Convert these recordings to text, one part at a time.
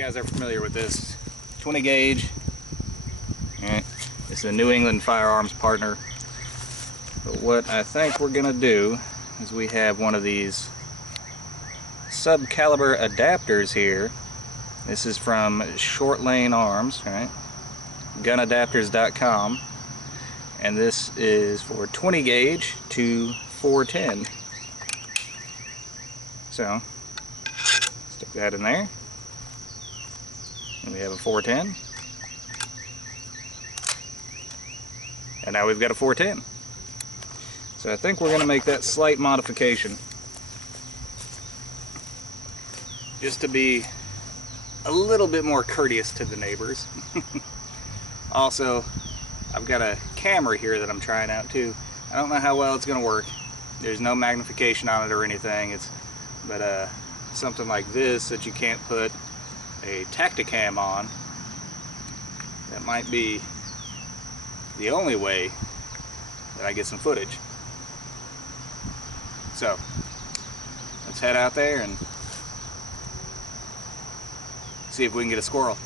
guys are familiar with this 20 gauge. Alright, it's a New England Firearms partner. But what I think we're gonna do is we have one of these sub-caliber adapters here. This is from ShortLane Arms, right? GunAdapters.com, and this is for 20 gauge to 410. So stick that in there, and we have a 410, and now we've got a 410. So I think we're going to make that slight modification just to be a little bit more courteous to the neighbors. Also, I've got a camera here that I'm trying out too. I don't know how well it's going to work. There's no magnification on it or anything. But something like this that you can't put a Tacticam on, that might be the only way that I get some footage. So let's head out there and see if we can get a squirrel.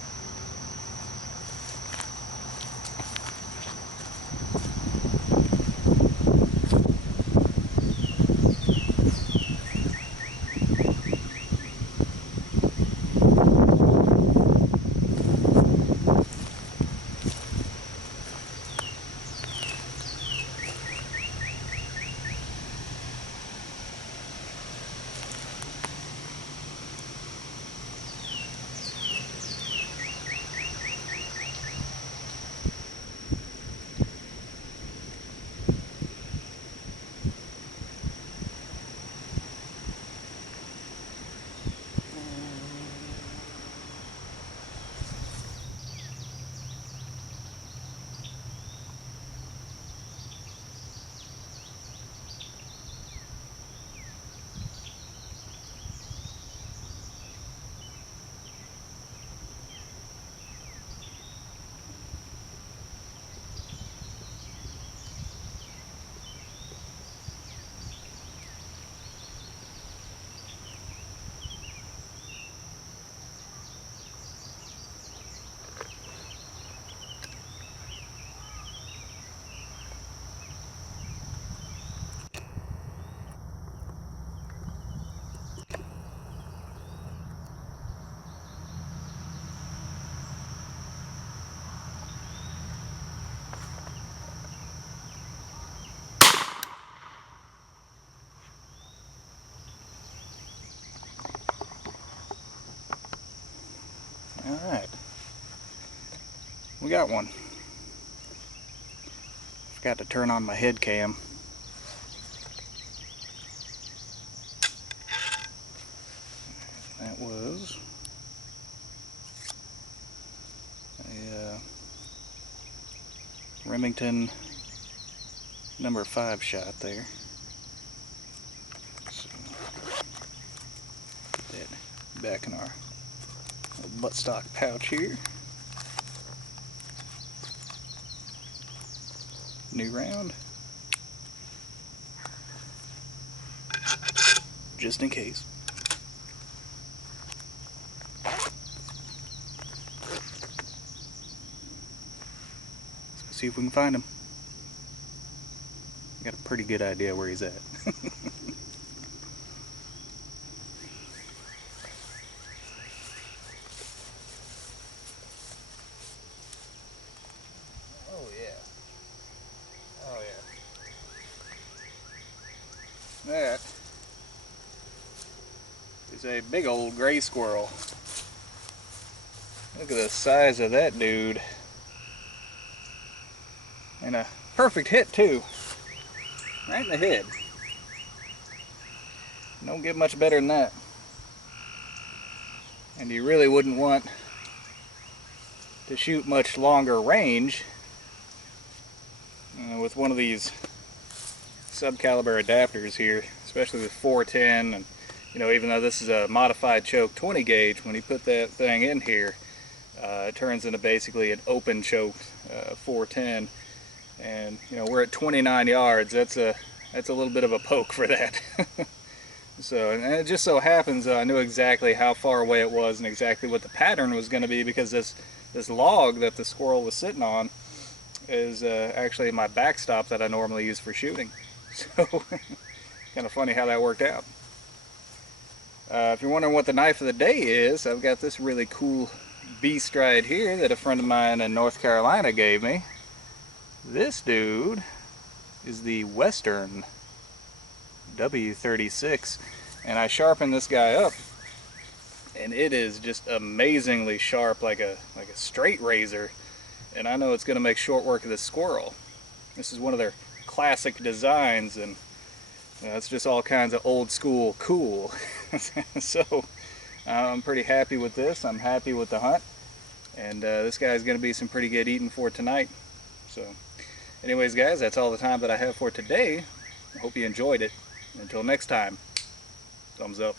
Alright, we got one. Forgot to turn on my head cam. That was a Remington number 5 shot there. So, put that back in our buttstock pouch here. New round, just in case. Let's go see if we can find him. Got a pretty good idea where he's at. That is a big old gray squirrel. Look at the size of that dude. And a perfect hit too. Right in the head. Don't get much better than that. And you really wouldn't want to shoot much longer range with one of these sub-caliber adapters here, especially with 410. And even though this is a modified choke 20 gauge, when you put that thing in here, it turns into basically an open choke 410. And we're at 29 yards. That's a little bit of a poke for that. So, and it just so happens I knew exactly how far away it was and exactly what the pattern was going to be, because this log that the squirrel was sitting on is actually my backstop that I normally use for shooting. So, kind of funny how that worked out. If you're wondering what the knife of the day is, I've got this really cool beast right here that a friend of mine in North Carolina gave me. This dude is the Western W36, and I sharpened this guy up, and it is just amazingly sharp, like a straight razor. And I know it's going to make short work of this squirrel. This is one of their classic designs, and it's just all kinds of old school cool. So I'm pretty happy with this. I'm happy with the hunt, and this guy's going to be some pretty good eating for tonight. So anyways, guys, that's all the time that I have for today. I hope you enjoyed it. Until next time, thumbs up.